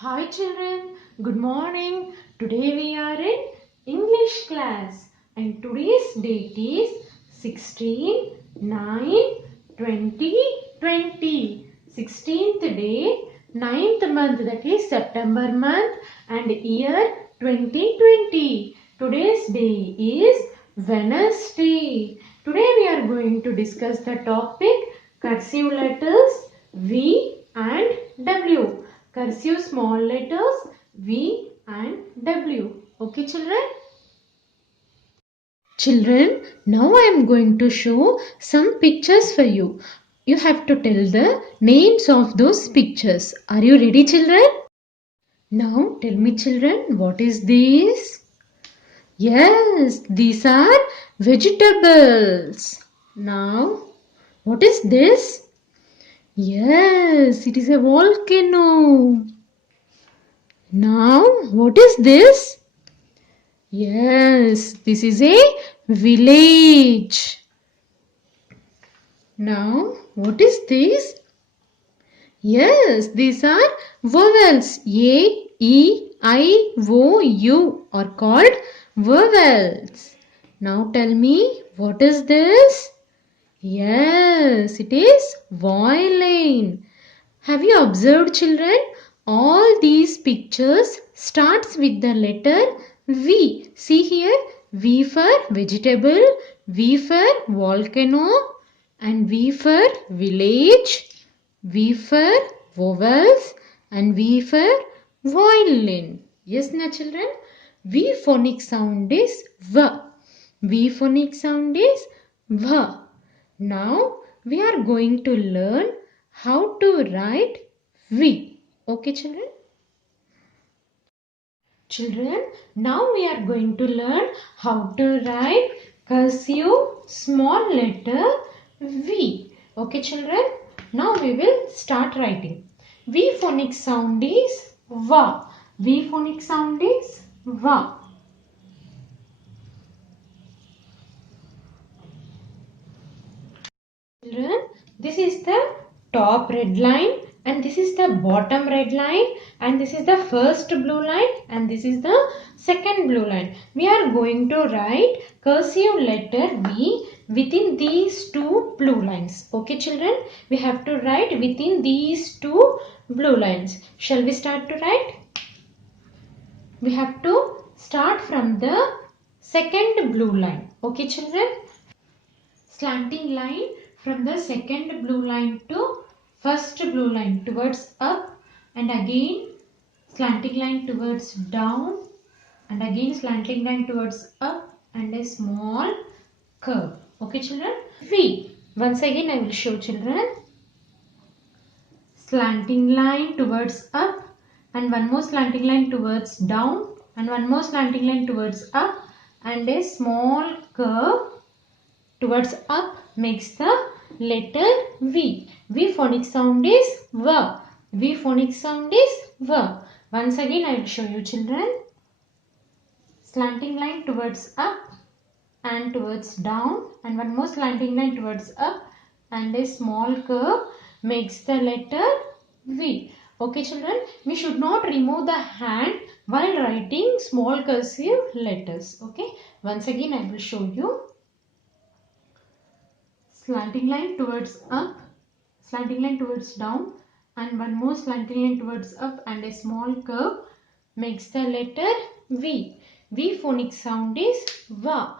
Hi children, good morning. Today we are in English class and today's date is 16/9/2020. 16th day, 9th month, that is September month, and year 2020. Today's day is Wednesday. Today we are going to discuss the topic cursive letters V and W. Cursive small letters V and W. Okay children? Children, now I am going to show some pictures for you. You have to tell the names of those pictures. Are you ready children? Now tell me children, what is this? Yes, these are vegetables. Now, what is this? Yes, it is a volcano. Now, what is this? Yes, this is a village. Now, what is this? Yes, these are vowels. A, E, I, O, U are called vowels. Now tell me, what is this? Yes, it is violin. Have you observed children? All these pictures starts with the letter V. See here, V for vegetable, V for volcano, and V for village, V for vowels, and V for violin. Yes, na children? V phonic sound is V. V phonic sound is V. Now we are going to learn how to write V. Okay children? Children, now we are going to learn how to write cursive small letter V. Okay children? Now we will start writing. V phonic sound is Va. V phonic sound is Va. Children, this is the top red line and this is the bottom red line and this is the first blue line and this is the second blue line. We are going to write cursive letter V within these two blue lines. Okay children, we have to write within these two blue lines. Shall we start to write? We have to start from the second blue line. Okay children? Slanting line from the second blue line to first blue line towards up, and again slanting line towards down, and again slanting line towards up, and a small curve. Okay children? V. Once again I will show children. Slanting line towards up, and one more slanting line towards down, and one more slanting line towards up, and a small curve towards up makes the letter V. V phonic sound is V. V phonic sound is V. Once again I will show you children. Slanting line towards up and towards down, and one more slanting line towards up and a small curve makes the letter V. Okay children, we should not remove the hand while writing small cursive letters. Okay, once again I will show you. Slanting line towards up, slanting line towards down, and one more slanting line towards up and a small curve makes the letter V. V phonic sound is Va.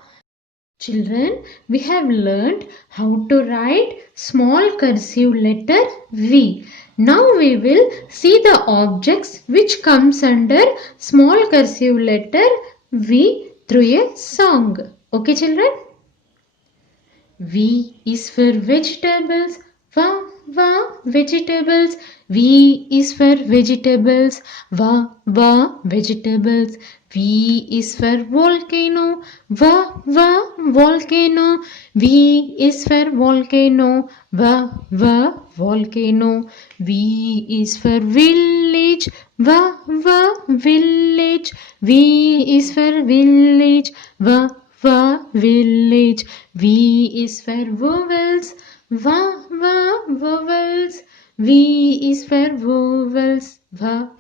Children, we have learned how to write small cursive letter V. Now we will see the objects which comes under small cursive letter V through a song. Okay children? V is for vegetables. Va, va, vegetables. V is for vegetables. Va, va, vegetables. V is for volcano. Va, va, volcano. V is for volcano. Va, va, volcano. V is for village. Va, va, village. V is for village. Va, va, village. V is for vowels. Va, va, vowels. V is for vowels.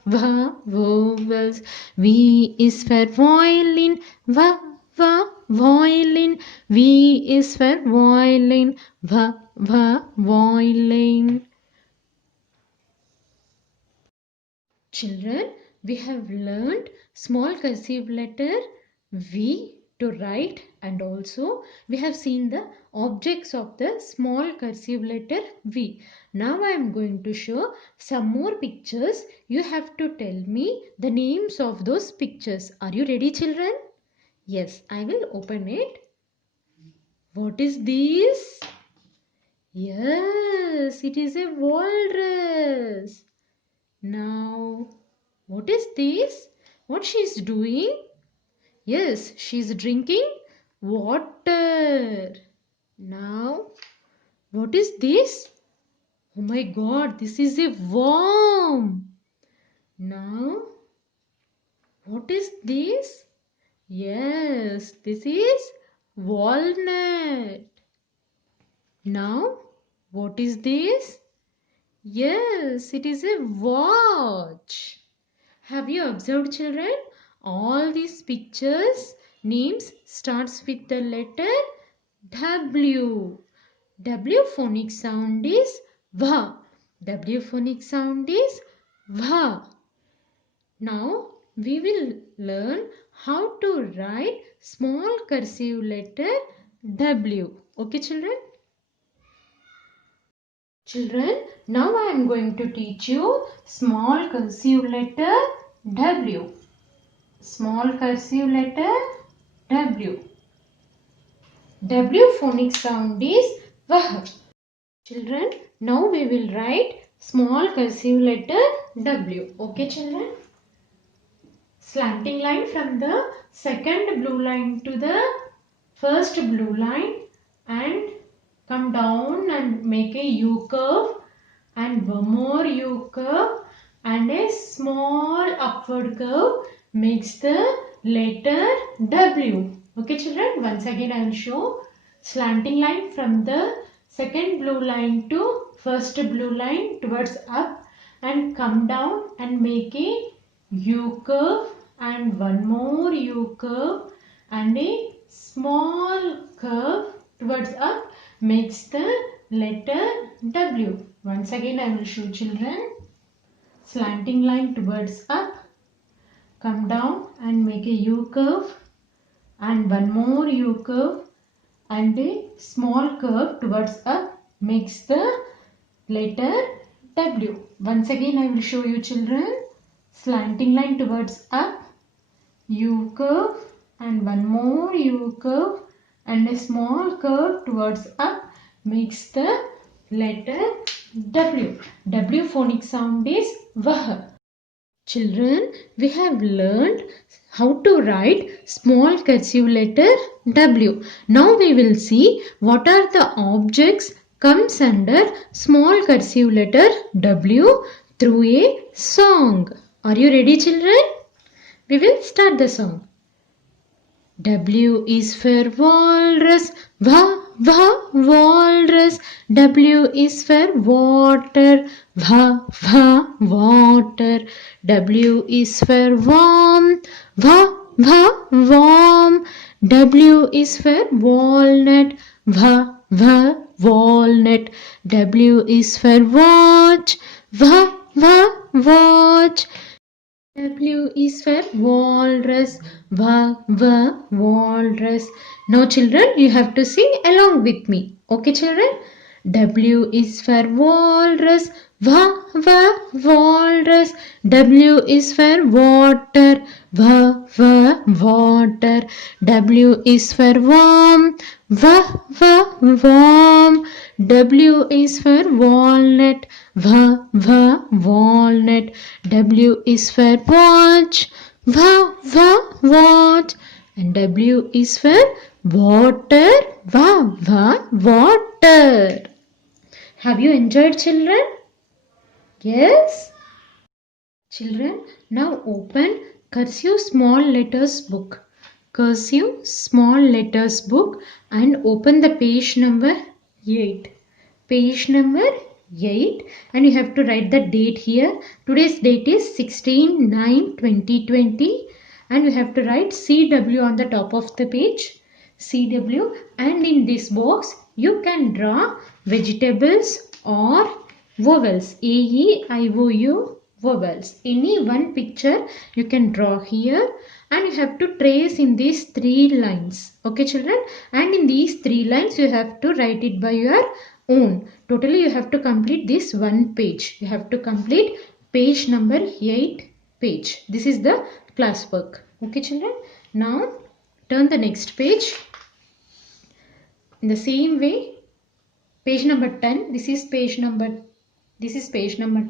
vowels. V is for violin, violin. V is for violin, violin. Children, we have learned small cursive letter V to write, and also we have seen the objects of the small cursive letter V. Now I am going to show some more pictures. You have to tell me the names of those pictures. Are you ready, children? Yes, I will open it. What is this? Yes, it is a walrus. Now, what is this? What she is doing? Yes, she is drinking water. Now, what is this? Oh my God, this is a worm. Now, what is this? Yes, this is walnut. Now, what is this? Yes, it is a watch. Have you observed, children? All these pictures names starts with the letter W. W phonic sound is V. W phonic sound is V. Now we will learn how to write small cursive letter W. Okay, children? Children, now I am going to teach you small cursive letter W. Small cursive letter W. W phonic sound is Vah. Children, now we will write small cursive letter W. Okay, children? Slanting line from the second blue line to the first blue line, and come down and make a U curve, and one more U curve, and a small upward curve makes the letter W. Okay, children, once again I will show. Slanting line from the second blue line to first blue line towards up, and come down and make a U curve, and one more U curve, and a small curve towards up makes the letter W. Once again I will show, children. Slanting line towards up, come down and make a U curve, and one more U curve, and a small curve towards up makes the letter W. Once again I will show you, children. Slanting line towards up, U curve, and one more U curve, and a small curve towards up makes the letter W. W phonic sound is Vah. Children, we have learned how to write small cursive letter W. Now we will see what are the objects comes under small cursive letter W through a song. Are you ready, children? We will start the song. W is for walrus, walrus. W is for water, water. W is for worm, worm. W is for walnut, walnut. W is for watch, watch. W is for walrus, walrus. Now children, you have to sing along with me. Okay, children? W is for walrus, walrus. W is for water, water. W is for worm, worm. W is for walnut, walnut. W is for watch, watch. And W is for water, water. Have you enjoyed, children? Yes? Children, now open Cursive Small Letters book. Cursive Small Letters book, and open the page number 8. Page number 8, and you have to write the date here. Today's date is 16/9/2020, and you have to write CW on the top of the page. CW, and in this box you can draw vegetables or vowels. A-E-I-O-U vowels. Any one picture you can draw here, and you have to trace in these 3 lines. Okay children, and in these 3 lines you have to write it by your own. Totally you have to complete this one page. You have to complete page number 8 page. This is the class work. Okay children, now turn the next page. In the same way, page number 10, this is page number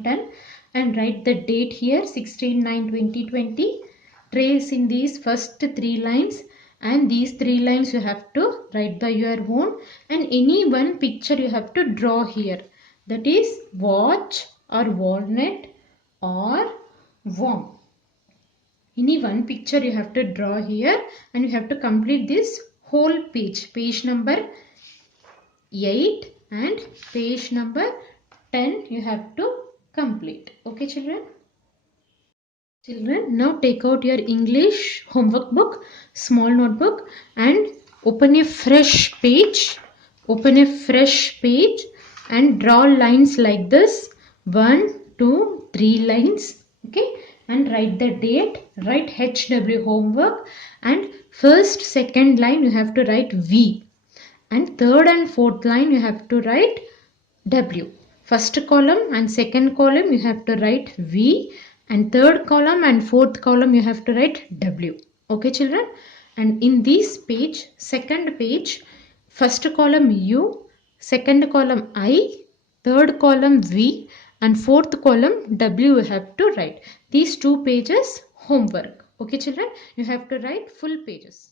10, and write the date here 16/9/2020. Trace in these first 3 lines, and these 3 lines you have to write by your own, and any one picture you have to draw here, that is watch or walnut or worm. Any one picture you have to draw here, and you have to complete this whole page, page number 8 and page number 10 you have to complete. Okay children? Children, now take out your English homework book, small notebook, and open a fresh page. Open a fresh page and draw lines like this. 1, 2, 3 lines. Okay, and write the date. Write HW homework, and first, second line you have to write V, and third and fourth line you have to write W. First column and second column you have to write V, and third column and fourth column you have to write W. Okay children, and in this page, second page, first column U, second column I, third column V, and fourth column W you have to write. These 2 pages homework. Okay children, you have to write full pages.